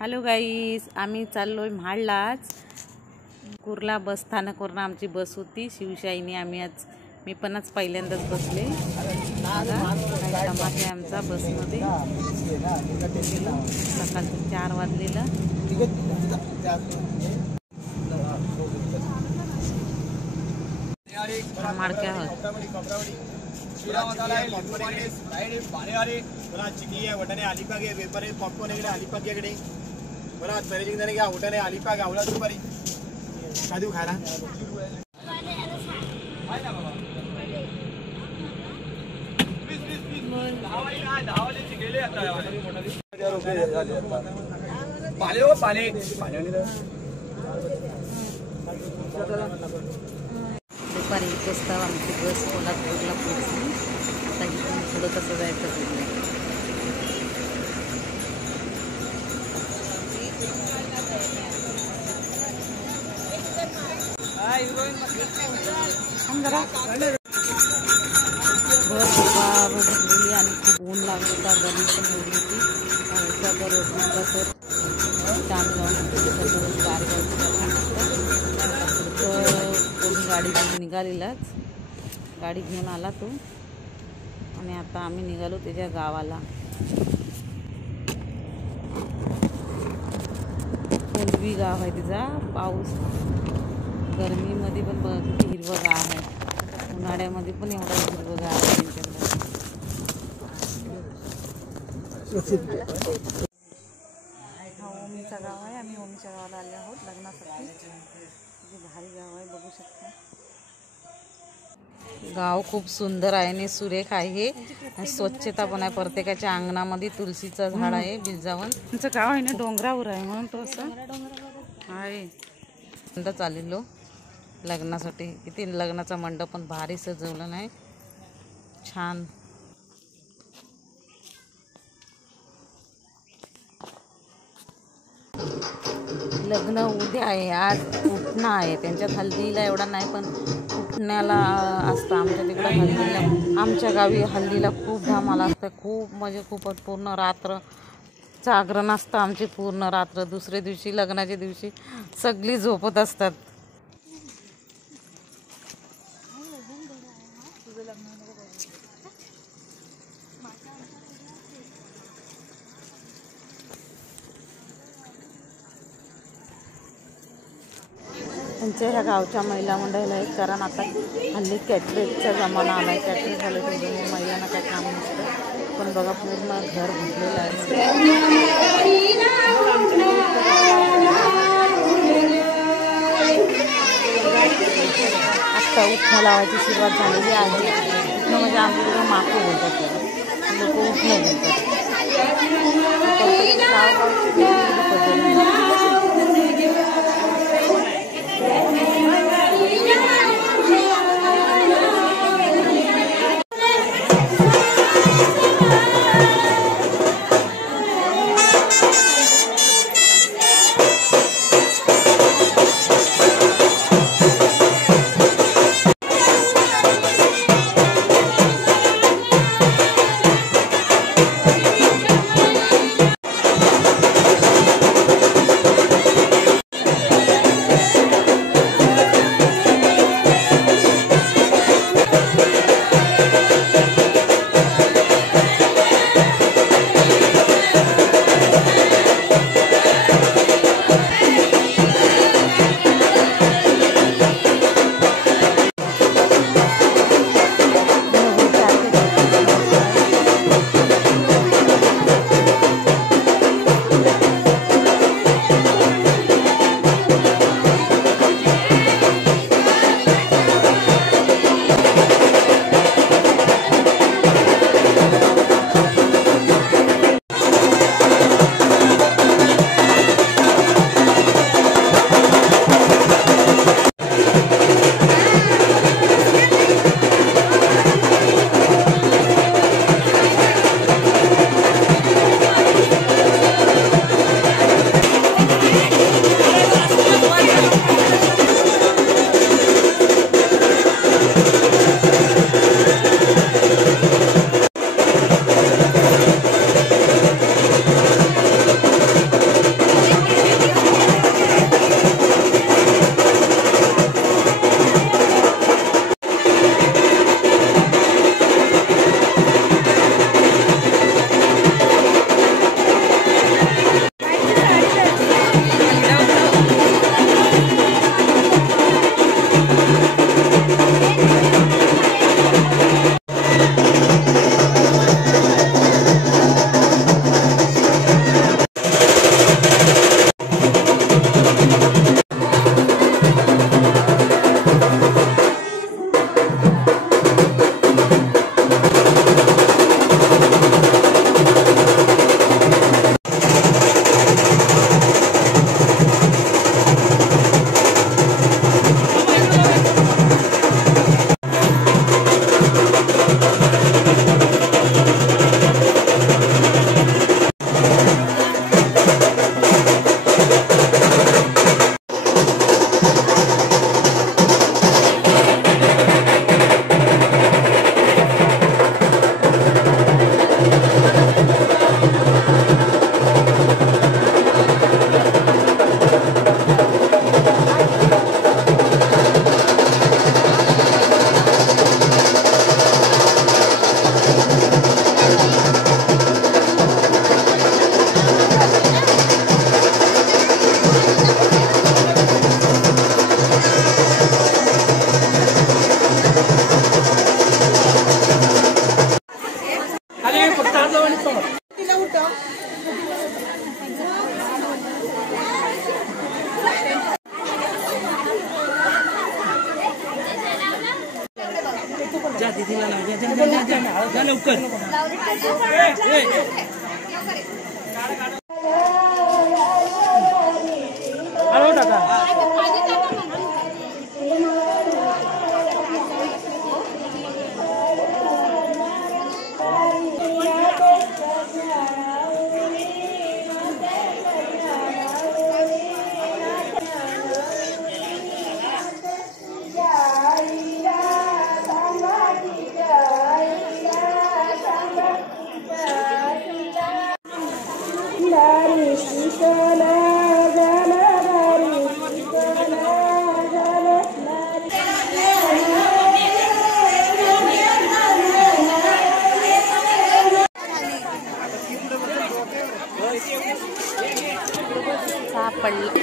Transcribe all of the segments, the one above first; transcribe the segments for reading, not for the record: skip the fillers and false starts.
Hello गाईस, आम्ही चाललोय म्हाडलाच. कुर्ला बस स्थानकवरून आमची बस होती शिवशाहीने. मी पण आज पहिल्यांदाच बसले. तमाशा आमचा बसमध्ये सकाळचे 4 वाजलेला. माडक्या चिकी आहे, वटाणे अलिबाग आहे, पेपर आहे, पॉपकॉर्न आहे अलिबागेकडे. बरं पॅरेजिंग झाले घ्या, वटाणे अलिबाग आवळा दुपारी खादू खायला. दुपारी 1 वाजता आमची बस कोल्हापूरला पोहोचली. आता इथून पुढं कसं जायचं बघूया. भरलेली आणि खूप ऊन लागली होता. गरमी पण एवढी होती. त्याच्यावर तर कोणी गाडी घेऊन निघालेलाच. गाडी घेऊन आला तो आणि आता आम्ही निघालो त्याच्या गावाला. कोलवी गाव आहे तिचा. पाऊस गरमीमध्ये पण किती हिरवंगार आहे, उन्हाळ्यामध्ये पण एवढा हिरवंगार आहे त्यांच्याकडे. हा ओमीचा गाव आहे. आम्ही ओमीच्या गावाला आले आहोत लग्नासाठी. भारी गाव आहे, बघू शकता. गाव खूप सुंदर आहे आणि सुरेख आहे. स्वच्छता पण आहे. प्रत्येकाच्या अंगणामध्ये तुळशीचं झाड आहे. बिलजावन तुमचं गाव आहे ना, डोंगरावर आहे म्हणून तो असं आहे. चाललेलो लग्नासाठी. किती लग्नाचा मंडप पण भारी सजवला नाही, छान. लग्न उद्या आहे, आज उठणं आहे. त्यांच्यात हल्दीला एवढा नाही, पण उठण्याला असतं. आमच्या तिकडं हल्दीला, आमच्या गावी हल्दीला खूप धमाल असतं. खूप म्हणजे खूपच पूर्ण रात्र जागरण असतं आमची. पूर्ण रात्र. दुसऱ्या दिवशी लग्नाच्या दिवशी सगळी झोपत असतात. त्यांच्या ह्या गावच्या महिला मंडळाला आहे, कारण आता हल्ली कॅटरेजचा जमाना आला आहे. कॅटरेज झालं तर महिलांना काय काम नसतं. पण बघा पूर्ण घर भरलेलं आहे. आत्ता उठणं लावायची सुरुवात झालेली आहे. उठणं म्हणजे आमच्याकडे माफी बोलतात, लोक उठणं बोलतात. हळदीला लावूया लवकर. हळू टाका.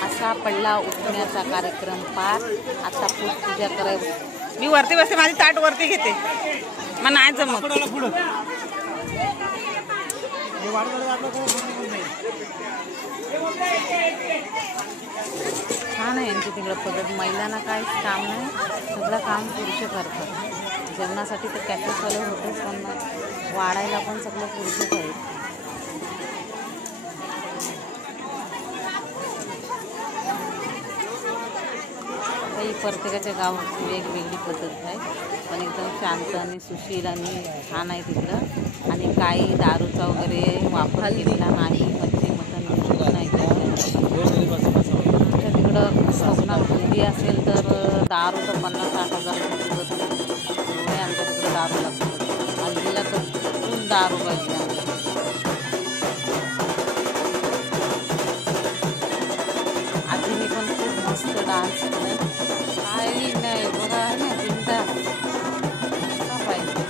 असा पडला उठण्याचा कार्यक्रम पार. आता पूजा करायला मी वरती बसते, माझी ताट वरती घेते, मग नाही जमत. छान आहे यांची तिकडं पद्धत. महिलांना काहीच काम नाही, सगळं काम पुरुष करतात. जेवणासाठी तर कॅफे चालू होतेच, पण वाढायला पण सगळं पुरुषच आहेत. काही प्रत्येकाच्या गावाची वेगवेगळी पद्धत आहे, पण एकदम शांत आणि सुशील आणि छान आहे तिकडं. आणि काही दारूचा वगैरे वापर केलेला नाही, मच्छी मटण नाही. आमच्या तिकडं कोकणात हल्दी असेल तर दारू तर 50-60 हजार रुपये एवढे आमच्या तिकडं दारू लागतात. हल्दीला तर खूप दारू पाहिजे. आजीने पण खूप मस्त डान्स केला. काही नाही बघा ना, चिंता पाहिजे.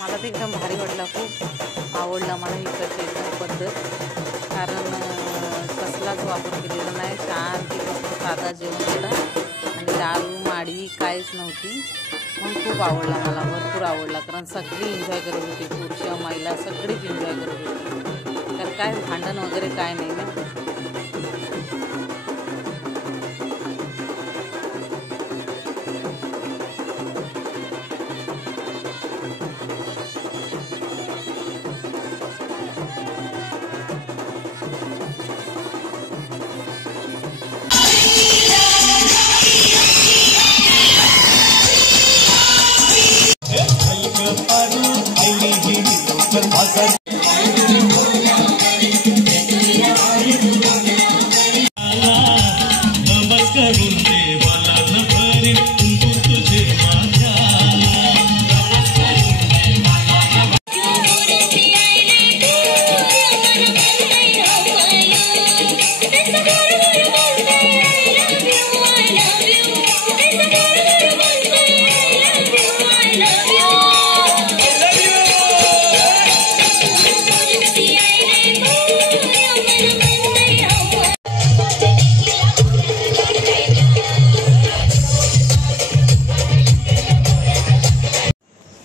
मला ते एकदम भारी वाटलं, खूप आवडलं मला इकडची एकदम पद्धत. कारण कसलाच वापर केलेला नाही, शांत साधा जेवण केलं आणि दारू माडी काहीच नव्हती. मग खूप आवडला मला, भरपूर आवडला. कारण सगळी एन्जॉय करत होती, पुरुष महिला सगळीच एन्जॉय करत होती. तर काय भांडण वगैरे काय नाही ना.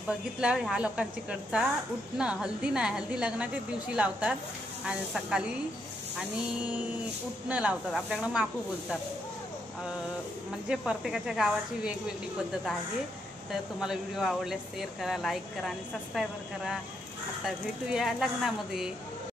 बघितला ह्या लोकांच्याकडचा उठणं. हल्दी नाही, हल्दी लग्नाच्या दिवशी लावतात आणि सकाळी, आणि उठणं लावतात. आपल्याकडं माकू बोलतात. म्हणजे प्रत्येकाच्या गावाची वेगवेगळी पद्धत आहे. तर तुम्हाला व्हिडिओ आवडल्यास शेअर करा, लाईक करा आणि सबस्क्राईबर करा. आता भेटूया लग्नामध्ये.